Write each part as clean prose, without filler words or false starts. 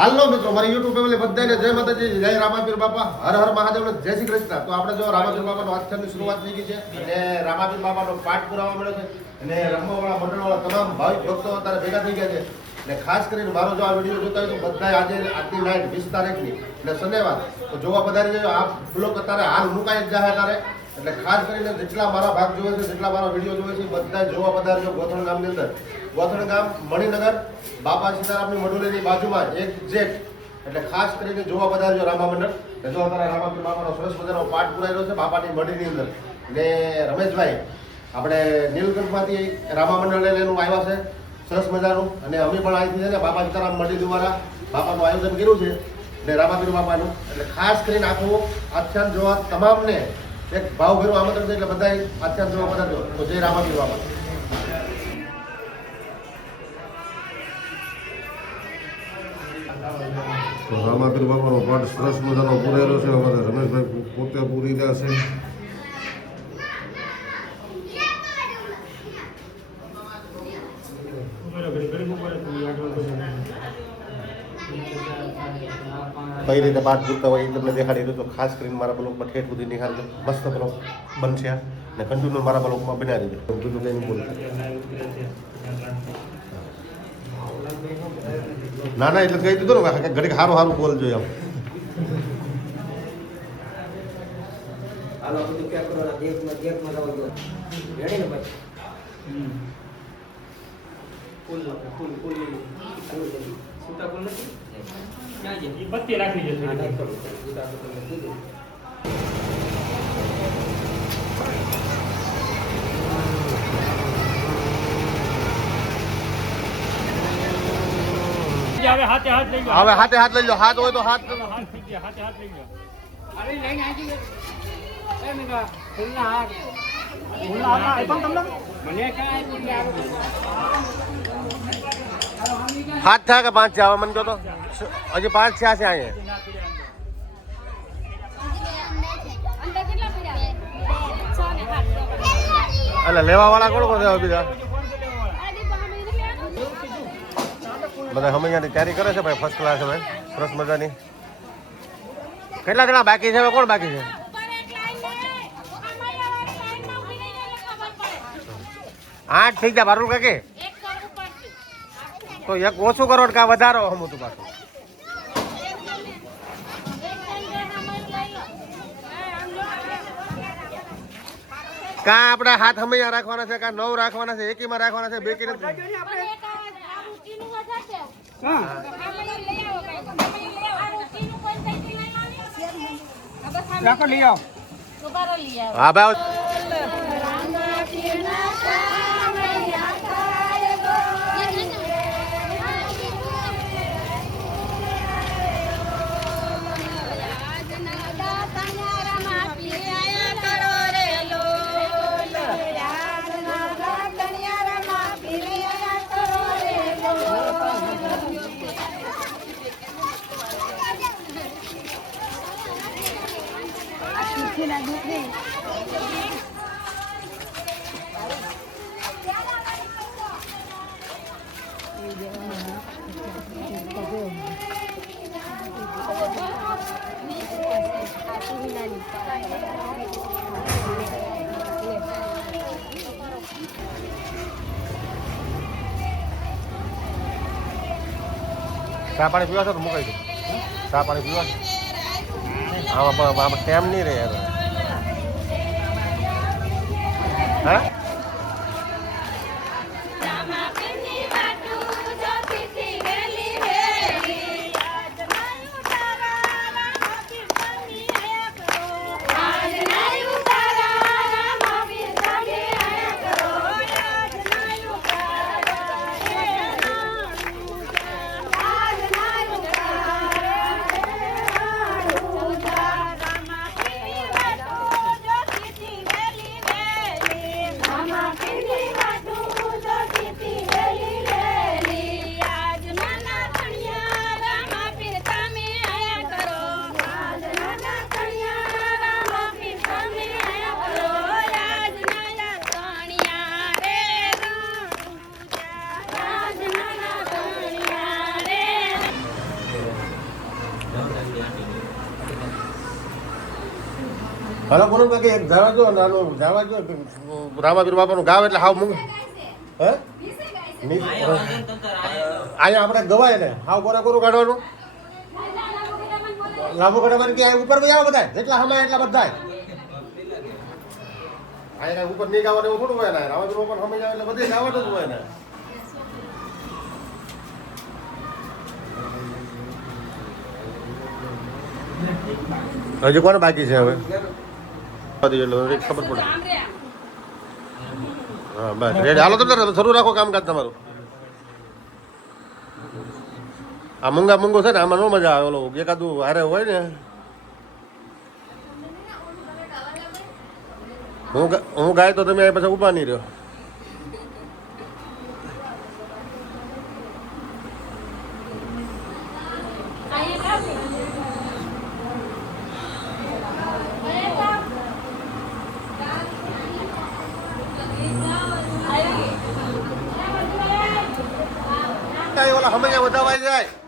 હાલો મિત્રો, મારી YouTube family બધાને જય માતાજી, જય રામાપીર બાપા, હર હર મહાદેવ, જય શ્રી કૃષ્ણ. તો આપણે જો રામાપીર બાપાનો આખ્યાનની શરૂઆત થઈ ગઈ છે અને રામાપીર બાપાનો પાઠ પુરાવા મળ્યો છે અને રમવાવાળા મંડળવાળા તમામ ભાવિક ભક્તો અત્યારે ભેગા થઈ ગયા છે. અને ખાસ કરીને મારો જો આ વિડીયો જોતા હોય તો બધા આજે આજની નાઇટ 20 તારીખની એટલે શનિવાર તો જોવા પધારી જજો. આ બ્લોગ અત્યારે હાલ મુકાઈ જ જાય અત્યારે, એટલે ખાસ કરીને જેટલા મારા ભાગ જોવે છે, જેટલા મારા વિડીયો જોવે છે, બધા જોવા પધારજો. ગોથણ ગામની અંદર, ગોથણ ગામ મણિનગર બાપા સીતારામની મઢુલીની બાજુમાં એક્ઝેક્ટ, એટલે ખાસ કરીને જોવા પધારજો રામા મંડળ. જો અત્યારે રામાપીર બાપાનો સરસ મજાનો પાઠ પુરાઈ રહ્યો છે બાપાની મઢીની અંદર. ને રમેશભાઈ આપણે નીલકંઠમાંથી રામા મંડળ લઈને આવ્યા છે સરસ મજાનું, અને અમે પણ અહીંથી છે ને બાપા સીતારામ મઢી દ્વારા બાપાનું આયોજન કર્યું છે ને રામાપીર બાપાનું. એટલે ખાસ કરીને આખું આખ્યાન જોવા તમામને એક ભાવભેરું આમંત્રણ છે, એટલે બધા આખ્યાન જોવા પધારજો. તો જય રામાપીર બાપા. રામાપીર બાપાનો પાઠ સરસ મજાનો પૂરેલો છે. અમારે રમેશભાઈ પોતે પૂરી રહ્યા છે. કઈ રીતે પાઠ પૂરતા હોય એ તમને દેખાડી દઉં. તો ખાસ કરીને મારા બ્લોગમાં ઠેઠ સુધી નિહાળજો, મસ્ત બ્લોગ બનશે અને કન્ટિન્યુ મારા બ્લોગમાં બનાવી દેજો. બીજું કંઈ બોલ ના ના, એટલે કહી દીધું ને ઘડીક સારું સારું બોલજો એમ. બત્તી રાખી જશે. હવે હાથે હાથ લઈ લો. હવે હાથે હાથ લઈ લો, હાથ હોય તો હાથ. હાથ થઈ ગયા, હાથે હાથ લઈ લો. અરે લઈને આવી ગયો એ મેગા ફૂલના હાર મને કાંઈ હાથ થયા કે પાંચ છે? હવે મને કહો તો હજી પાંચ થયા છે અહીંયા. એટલે લેવા વાળા કોણ કોણ છે બીજા? બધા હમણાંની તૈયારી કરે છે ભાઈ, ફર્સ્ટ ક્લાસ ભાઈ, સરસ મજાની. કેટલા જણા બાકી છે? હવે કોણ બાકી છે? આઠ થઈ ગયા બારું કાકે, તો એક ઓછું કરો કા વધારો હમ તું પાછું. કા આપડા હાથ હમૈયા રાખવાના છે, કા 9 રાખવાના છે, એકી રાખવાના છે, બે કી નથી? લઈ આવો હા ભાઈ. ચા પાણી પીવા છો તો મુકાઈ દો. ચા પાણી પીવા છો? આમાં ટાઈમ નહીં રહે યાર. હા હાલો બોલો બાકી એક જવા દો નાનું જવા દો રામાપીર બાપાનું ગાવ એટલે હાવ મૂંગ હે અહીંયા આપણે ગવાય ને હાવ કોરા કોરું કાઢવાનું લાંબુ કાઢવાનું કે ઉપર ભાઈ આવો બધા જેટલા હમાય એટલા બધા અહીંયા ઉપર નહીં ગાવાનું એવું થોડું હોય ને રામાપીર બાપા હમાઈ જાય એટલે બધે ગાવાનું જ હોય ને હજી કોને બાકી છે હવે ખબર પડે હા બસ રેડી હાલો તમે શરૂ રાખો કામકાજ તમારું આ મૂંગો છે ને આમાં નો મજા આવે ઓલો એકાદું હારે હોય ને હું ગાય તો તમે પછી ઉભા નહીં રહ્યો ઓલા હમણાં વધાવાઈ જાય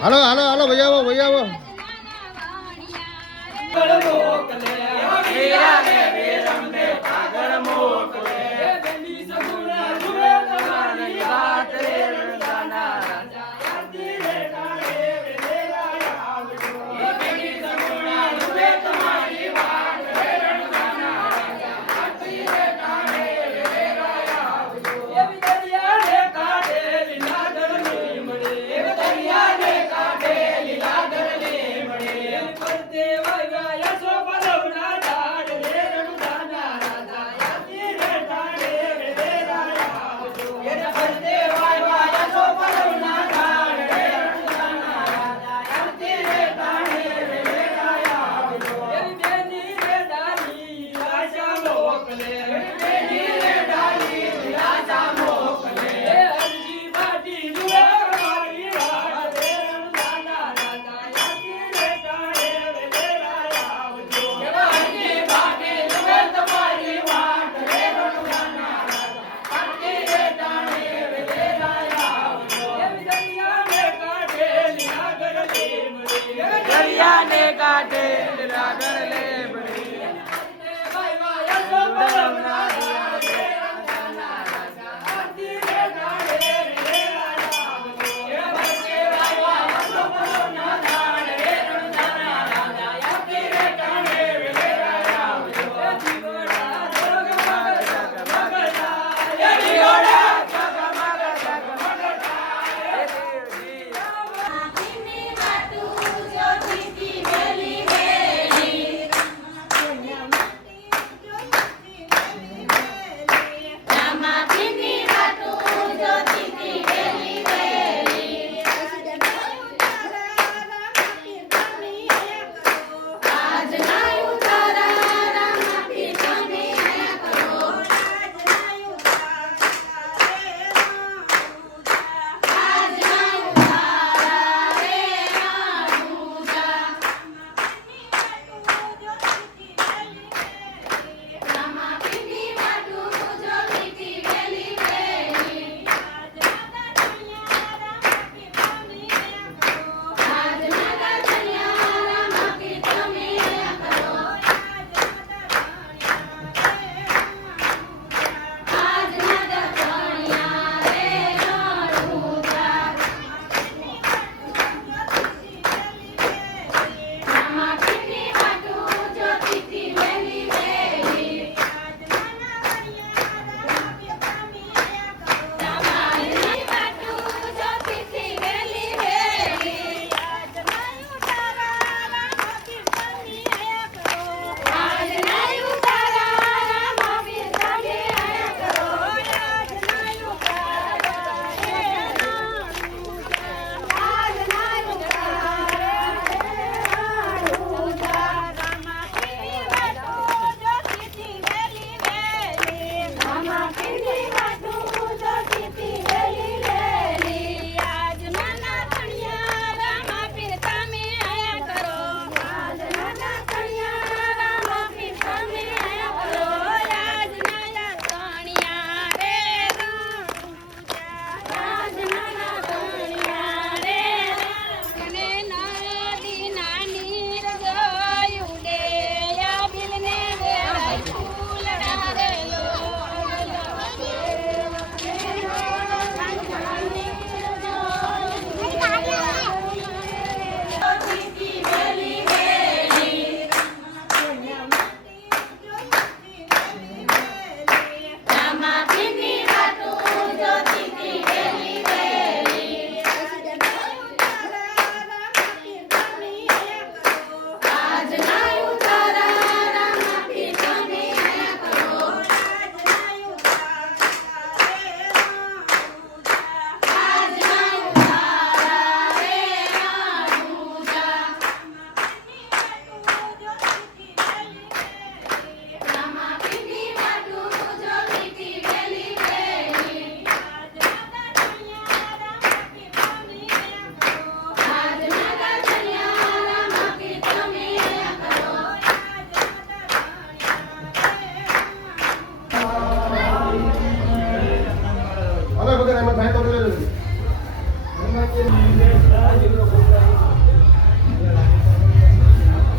હાલો હાલો હાલો ભૈયાવો ભૈયાવો યશો પદવના ઝાડ રે રણુદાના રાજા યાદી રે ટાળે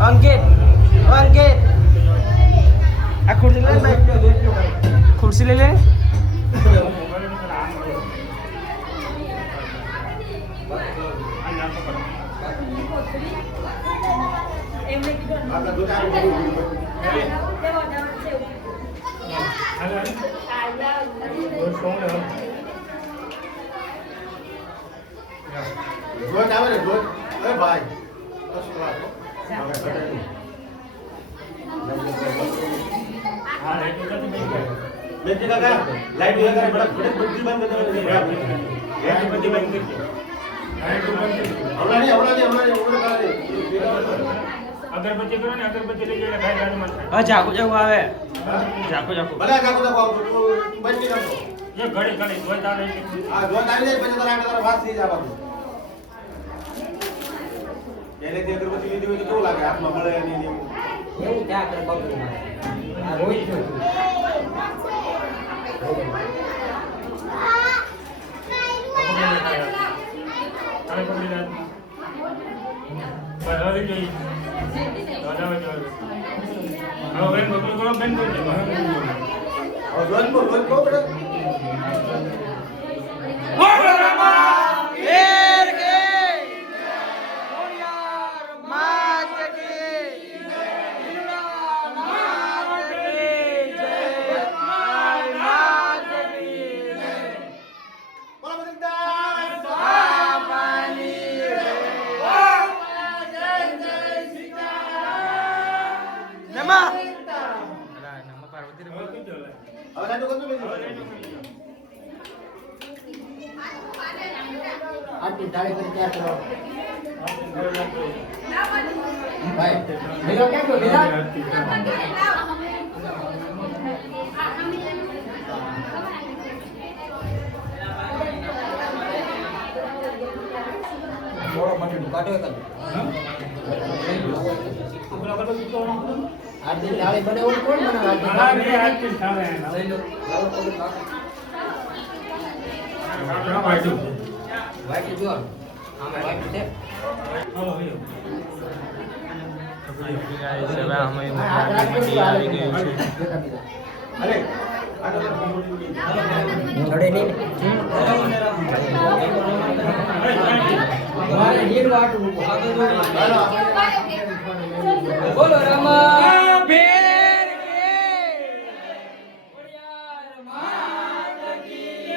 અંકિત અંકિત આ ખુરશી લે ભાઈ ખુરશી લઈ લે જોત આવે ને જોત અરે ભાઈ બેટી કાકા લાઈટ લગાડે બડા થોડે બુદ્ધિ બંધ કરો લાઈટ બધી બંધ કરી હમણાં અગરબત્તી કરો ને અગરબત્તી લઈ જઈને ભાઈ ગાડીમાં હા જાગો જાગો આવે જાગો જાગો ભલે કાકો તો આવ તું બંધ કરી નાખો એ ઘડી ઘડી જોઈ તારે આ જોત આવી જાય પછી તારા વાત થઈ જવાનું એને તે અગરબત્તી લીધી હોય તો કેવું લાગે હાથમાં મળે નહીં એવું ત્યાં કરે બગડું આ રોઈ ગયું તારે પકડી લે બસ હવે જઈ. તો જાઓ, જાઓ. હવે બેન બકલું કરો, બેન બોલજો. હવે રોજ કહો પડે. વીર કે માત કી માત કી જય માત કી બોલો બધાય. બાપાની નમઃ હવે કીધું હવે. હવે લાડુ કરજો બીજું. આટલી તાળી કરી ત્યાં કરો હવે લાગતો. ભાઈ મેલો કેમ ગયો મેલા થોડો મટી કાઢો એક આટલી તાળી બને એવું કોણ બનાવે હા, બે હાથથી ચાલે એના. લઈ લો આપણે પાછું. વાઈટ જો આમાં વાઈટ છે હાલો, હાલો. અરે ઘડે નહીં મારે નીડ વાટું હાલો. બોલો રમા ભેર કે ઓડિયાર માત કી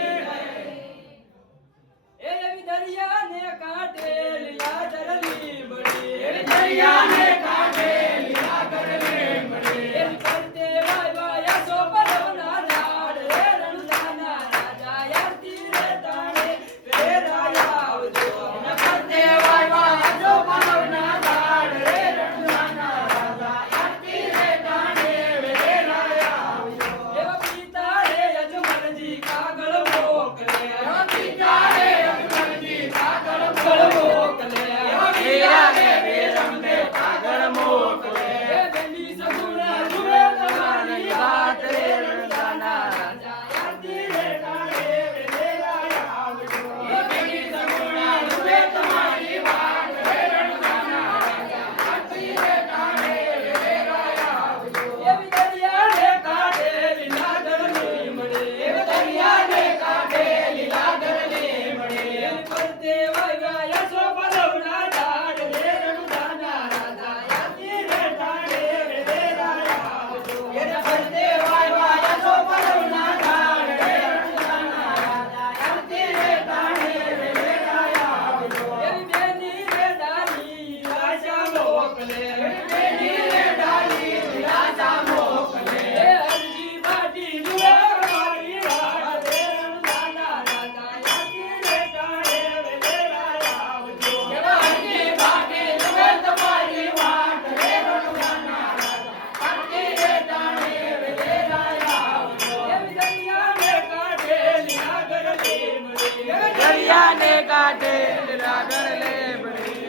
એ રવિ દરિયા ને કાંઠે લીલા દરલી બડી એ દરિયા ને કાંઠે લીલા દરલી બડી એ કરતે વાય વાય સો પરવના ઝાડ રે રણુદાના રાજા યાતી રે તાણે રે રાયા આવજો ન કરતે વાય વાય સો પરવના ઝાડ રે રણુદાના રાજા યાતી રે તાણે રે રાયા આવજો એવા પિતા રે યજમાનજી કાગળ મોકલે એવા પિતા રે યજમાનજી કાગળ મોકલે એવા પિતા રે વેરમને કાગળ મોકલે એ બેની સગુણા જુએ તમારી વાત રે રણુદાના રાજા યાતી રે તાણે રે રાયા આવજો એ બેની સગુણા જુએ તમારી વાત રે રણુદાના રાજા યાતી રે તાણે રે રાયા આવજો એવી દરિયાને કાંઠે લીલા દરની મળે એવી દરિયાને કાંઠે લીલા દરની મળે એમ કરતે વાગ્યા યશો પલવના ઝાડ રે રણુદાના રાજા યાતી રે તાણે રે રાયા આવજો એને કરતે વાગ્યા યશો પલવના ઝાડ રે રણુદાના રાજા યાતી રે તાણે રે રાયા આવજો એવી બેની રે ડાલી રાજા મોકલે એવી બેની રે ડાલી રાજા મોકલે એ અરજી બાટી જુએ મારી વાત રે રણુદાના રાજા યાતી રે તાણે રે રાયા આવજો એ અરજી બાટી જુએ તમારી વાત રે રણુદાના રાજા યાતી રે તાણે રે રાયા આવજો એવી દરિયાને કાંઠે લીલા ગરલે મળી એવી દરિયાને કાંઠે લીલા ગરલે મળી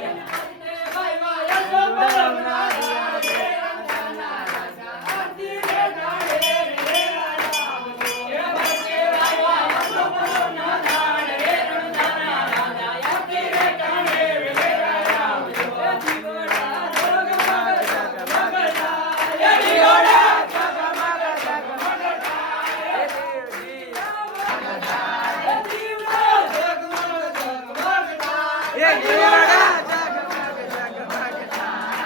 ભાઈ વાયા સો પલવના ઝાડ રે રણુદાના રાજા યાતી રે તાણે રે રાયા આવજો એ ભક્તે ભાઈ વાયા સો પલવના ઝાડ રે રણુદાના રાજા યાતી રે તાણે રે રાયા આવજો એ જીવડા જગમગ જગમગતા એ જીવડા જગમગ જગમગતા એ જીવડા જગમગ જગમગતા એ જીવડા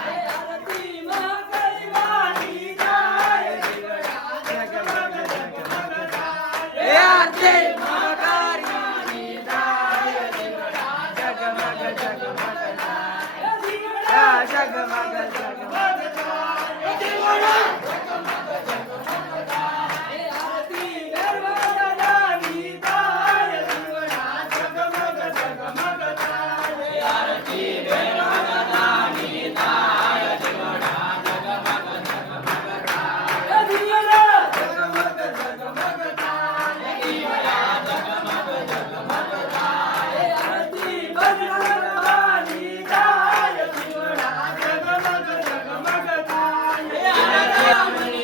આરતીમાં કૈવાની જાય જીવડા જગમગ જગમગતા એ આરતીમાં કૈવાની જાય જીવડા જગમગ જગમગતા એ જીવડા જગમગ જગમગતા એ જીવડા જગમગ જગમગતા એ આરતી ગરબા દાની થાય જીવડા જગમગ જગમગતા એ આરતી ગરબા દાની થાય જીવડા જગમગ જગમગતા એ જીવડા જગમગ જગમગતા એ જીવડા જગમગ જગમગતા એ આરતી ગરબાની થાય જીવડા જગમગ જગમગતા એ આરતી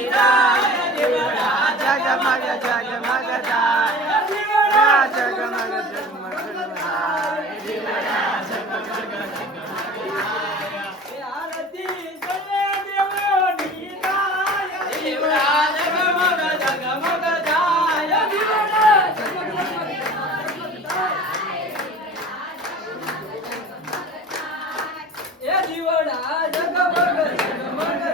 દીવડા જગમગ જગમગ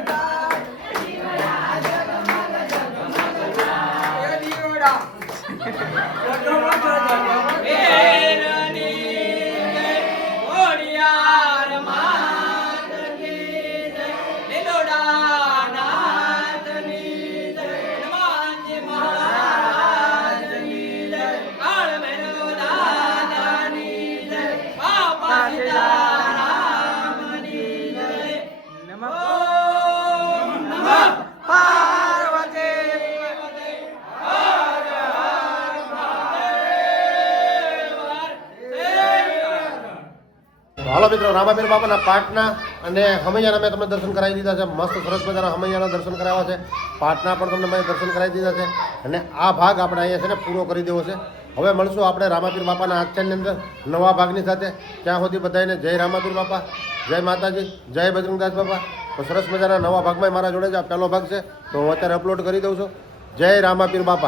થાય એ દીવડા એ રાની જય ઓડિયાર માતની જય લીલોડા નાથની જય હનુમાનજી મહારાજની જય કાળ ભૈરવ દાદાની જય બાપા સીતારામની જય નમઃ નમઃ પાર્વતી પતે હર હર મહાદેવ. તો હાલો મિત્રો, રામાપીર બાપાના પાટના અને હમૈયાના મેં તમને દર્શન કરાવી દીધા છે. મસ્ત સરસ મજાના હમૈયાના દર્શન કરાવ્યા છે. પાટના પણ તમને મેં દર્શન કરાવી દીધા છે. અને આ ભાગ આપણે અહીંયા છે ને પૂરો કરી દેવો છે. હવે મળશું આપણે રામાપીર બાપાના આખ્યાનની અંદર નવા ભાગની સાથે. ત્યાં સુધી બધાને જય રામાપીર બાપા, જય માતાજી, જય બજરંગદાસ બાપા. તો સરસ મજાના નવા ભાગમાં મારા જોડે જ આ પહેલો ભાગ છે, તો હું અત્યારે અપલોડ કરી દઉં છું. જય રામાપીર બાપા.